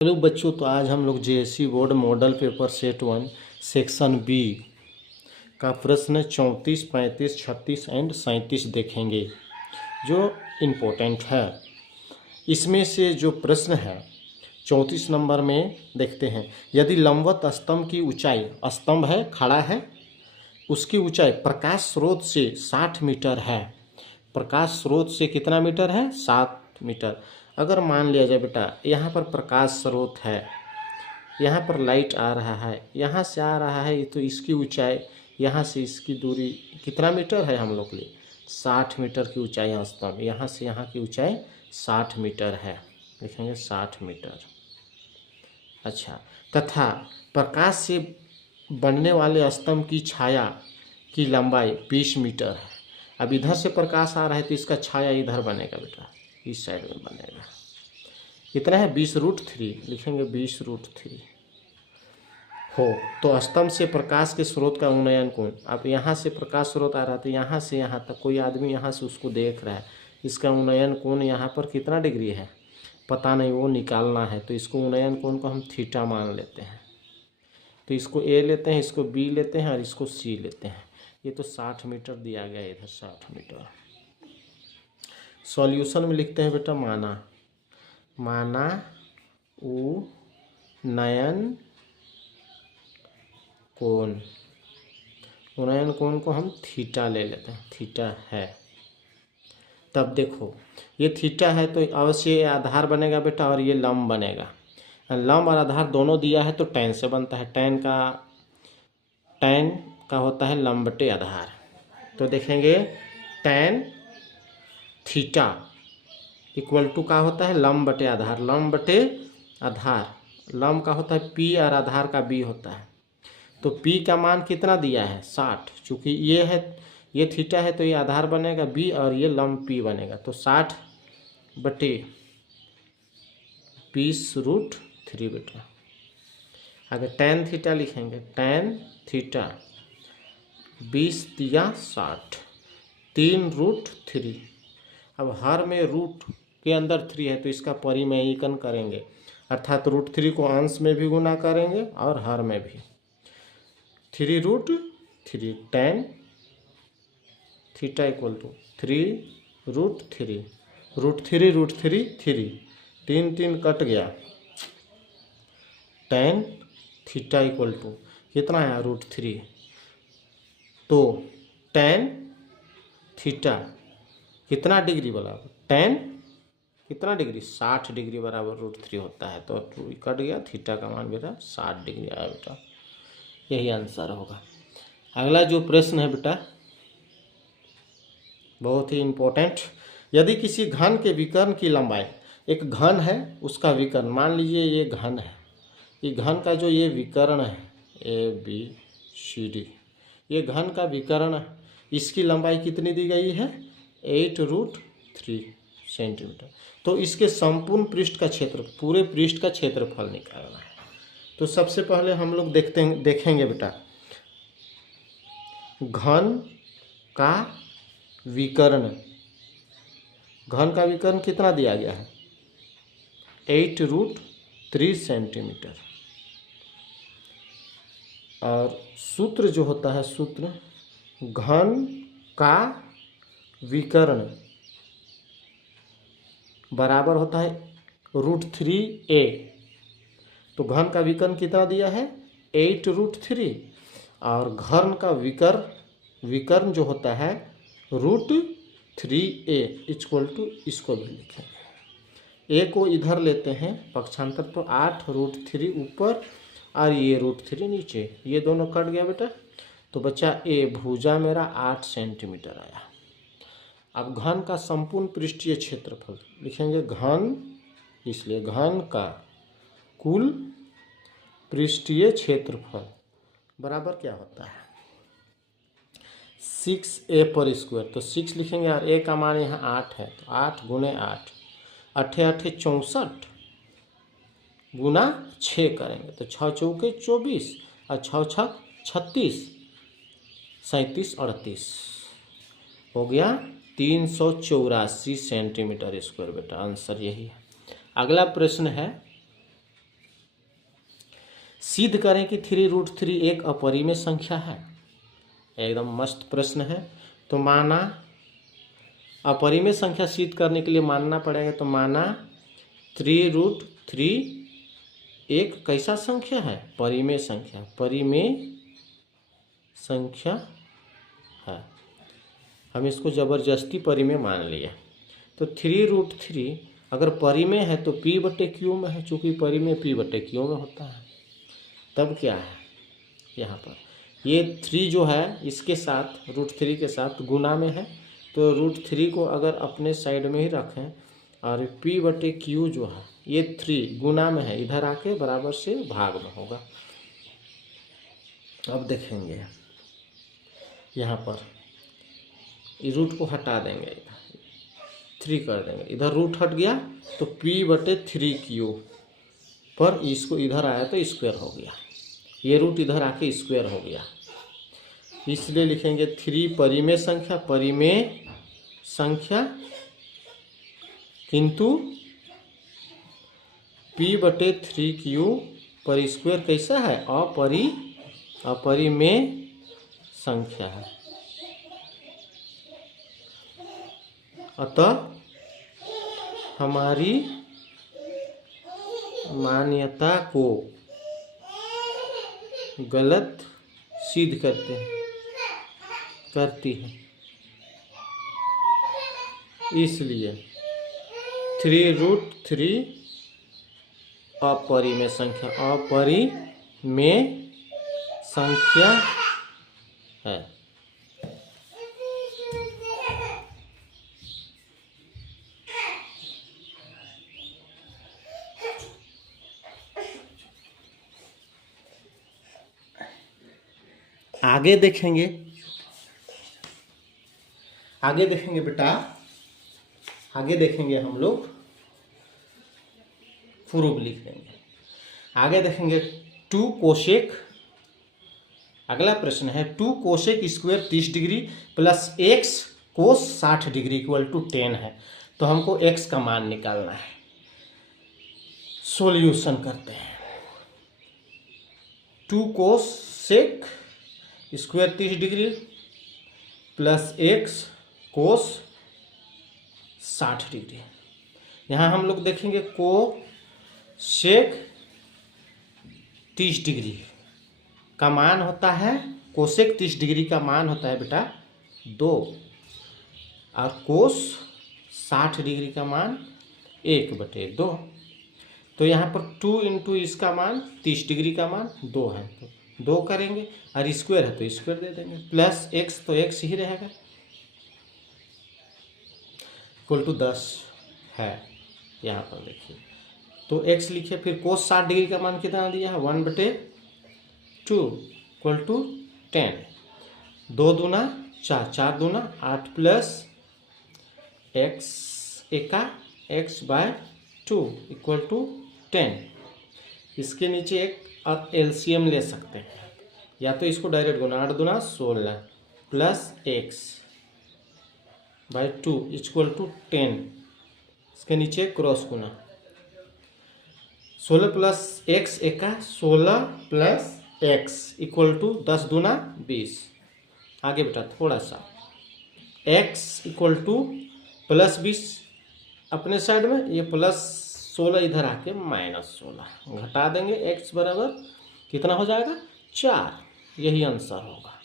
Hello बच्चों, तो आज हम लोग JSC board model paper set 1 section B का प्रश्न 34, 35, 36 एंड 37 देखेंगे जो इम्पोर्टेंट है। इसमें से जो प्रश्न है 34 नंबर में देखते हैं। यदि लंबवत स्तंभ की ऊंचाई, स्तंभ है, खड़ा है, उसकी ऊंचाई प्रकाश स्रोत से 60 मीटर है। प्रकाश स्रोत से कितना मीटर है? 7 मीटर। अगर मान लिया जाए बेटा यहाँ पर प्रकाश स्रोत है, यहाँ पर लाइट आ रहा है, यहाँ से आ रहा है, तो इसकी ऊंचाई यहाँ से इसकी दूरी कितना मीटर है हम लोग के लिए? 60 मीटर की ऊंचाई है स्तंभ। यहाँ से यहाँ की ऊंचाई 60 मीटर है, लिखेंगे 60 मीटर। अच्छा, तथा प्रकाश से बनने वाले स्तंभ की छाया की लंबाई 20 मीटर है। अब इधर से प्रकाश आ रहा है तो इसका छाया इधर बनेगा बेटा, इस साइड में बनेगा। कितना है? 20√3, लिखेंगे 20√3 हो। तो स्तंभ से प्रकाश के स्रोत का उन्नयन कोण, अब यहाँ से प्रकाश स्रोत आ रहा है तो यहाँ से यहाँ तक कोई आदमी यहाँ से उसको देख रहा है, इसका उन्नयन कोण यहाँ पर कितना डिग्री है पता नहीं, वो निकालना है। तो इसको उन्नयन कोण को हम थीटा मान लेते हैं। तो इसको ए लेते हैं, इसको बी लेते हैं और इसको सी लेते हैं। ये तो 60 मीटर दिया गया है, इधर 60 मीटर। सॉल्यूशन में लिखते हैं बेटा माना उन्नयन कोण। उन्नयन कोण को हम थीटा ले लेते हैं, थीटा है। तब देखो ये थीटा है तो अवश्य ये आधार बनेगा बेटा और ये लंब बनेगा। लंब और आधार दोनों दिया है तो tan से बनता है। tan का होता है लंब बटे आधार। तो देखेंगे tan थीटा इक्वल टू का होता है लंब बटे आधार। लंब बटे आधार, लंब का होता है p और आधार का b होता है। तो p का मान कितना दिया है? 60। चूँकि ये है, ये थीटा है तो ये आधार बनेगा b और ये लंब p बनेगा। तो 60 बटे 20√3 बेटा। आगे tan थीटा लिखेंगे, tan थीटा 20 या 60, 3√3। अब हर में रूट के अंदर 3 है तो इसका परिमेयीकरण करेंगे, अर्थात √3 को अंश में भी गुना करेंगे और हर में भी। 3√3 tan theta equal to 3√3, √3 3, 3 cut गया। tan थीटा इक्वल टू कितना है? √3। तो tan थीटा कितना डिग्री बराबर? tan कितना डिग्री? 60 डिग्री बराबर √3 होता है। तो 2 कट गया, थीटा का मान बेटा 60 डिग्री आया बेटा। यही आंसर होगा। अगला जो प्रश्न है बेटा बहुत ही इम्पोर्टेंट। यदि किसी घन के विकर्ण की लंबाई, एक घन है उसका विकर्ण, मान लीजिए ये घन है, ये घन का जो ये विकर्ण है ABCD, ये घन का विकर्ण है, इसकी लंबाई कितनी दी गई है? 8√3 सेंटीमीटर। तो इसके संपूर्ण पृष्ठ का क्षेत्र, पूरे पृष्ठ का क्षेत्रफल निकालना है। तो सबसे पहले हम लोग देखेंगे बेटा घन का विकर्ण। घन का विकर्ण कितना दिया गया है? 8√3 सेंटीमीटर। और सूत्र जो होता है, सूत्र घन का विकर्ण बराबर होता है √3a। तो घन का विकर्ण कितना दिया है? 8√3। और घन का विकर्ण जो होता है √3a इक्वल टू, इसको भी लिखेंगे। a को इधर लेते हैं पक्षांतर, तो 8√3 ऊपर और ये √3 नीचे, ये दोनों कट गया बेटा। तो बच्चा a भुजा मेरा 8 सेंटीमीटर आया। अब घन का संपूर्ण पृष्ठीय क्षेत्रफल लिखेंगे, घन, इसलिए घन का कुल पृष्ठीय क्षेत्रफल बराबर क्या होता है? 6a पर स्क्वायर। तो 6 लिखेंगे और a का मान यहाँ 8 है, तो 8 गुने 8, 8 8 64 गुना 6 करेंगे तो 6 चौके 24 और 6 6 36, 37 38 हो गया 384 सेंटीमीटर स्क्वायर बेटा। आंसर यही है। अगला प्रश्न है सिद्ध करें कि 3√3 एक अपरिमेय संख्या है। एकदम मस्त प्रश्न है। तो माना अपरिमेय संख्या सिद्ध करने के लिए मानना पड़ेगा, तो माना 3√3 एक कैसा संख्या है? परिमेय संख्या, परिमेय संख्या है। हम इसको जबरदस्ती परिमेय मान लिया। तो 3√3 अगर परिमेय है तो P/Q में है, चूंकि परिमेय P/Q में होता है। तब क्या है यहाँ पर, ये 3 जो है इसके साथ √3 के साथ गुना में है, तो √3 को अगर अपने साइड में ही रखें और P/Q जो है ये 3 गुना में है, इधर आके बराबर से भाग में होगा। अब देखेंगे यहाँ पर रूट को हटा देंगे, 3 कर देंगे, इधर रूट हट गया तो P/3Q पर इसको इधर आया तो स्क्वायर हो गया, ये रूट इधर आके स्क्वायर हो गया, इसलिए लिखेंगे 3 परिमेय संख्या, परिमेय संख्या, किंतु P/3Q पर स्क्वायर कैसा है? अपरिमेय संख्या है। अतः हमारी मान्यता को गलत सिद्ध करती है। इसलिए 3√3 अपरिमेय संख्या है। आगे देखेंगे बेटा, आगे देखेंगे हम लोग, प्रूफ लिख देंगे। आगे देखेंगे 2 कोसेक, अगला प्रश्न है 2 cosec square 30 degree plus x cos 60 degree equal to 10 है। तो हमको x का मान निकालना है। सॉल्यूशन करते हैं। 2 cosec square 30 degree plus x cos 60 degree. यहाँ हम लोग देखेंगे कोसेक 30 डिग्री का मान होता है, कोसेक 30 डिग्री का मान होता है बेटा 2, और कोस 60 डिग्री का मान 1/2। तो यहाँ पर 2 इंटू इसका मान 30 डिग्री का मान 2 है, तो 2 करेंगे, और स्क्वायर है तो स्क्वायर दे देंगे, प्लस x तो x ही रहेगा, इक्वल टू 10 है। यहाँ पर देखिए, तो x लिखे, फिर कोस 60 डिग्री का मान कितना दिया है? 1/2 इक्वल टू 10, 2 दूना 4, 4 दूना 8 प्लस x एका x/2 इक्वल टू 10। इसके नीचे एक आप एलसीएम ले सकते हैं, या तो इसको डायरेक्ट गुना, 8 दूना 16 प्लस x/2 इक्वल टू 10। इसके नीचे क्रॉस गुना, 16 प्लस x एका 16 प्लस x इक्वल टू 10 दूना 20। आगे बेटा थोड़ा सा, x इक्वल टू प्लस 20 अपने साइड में, ये प्लस 16 इधर आके -16 घटा देंगे, x बराबर कितना हो जाएगा? 4। यही आंसर होगा।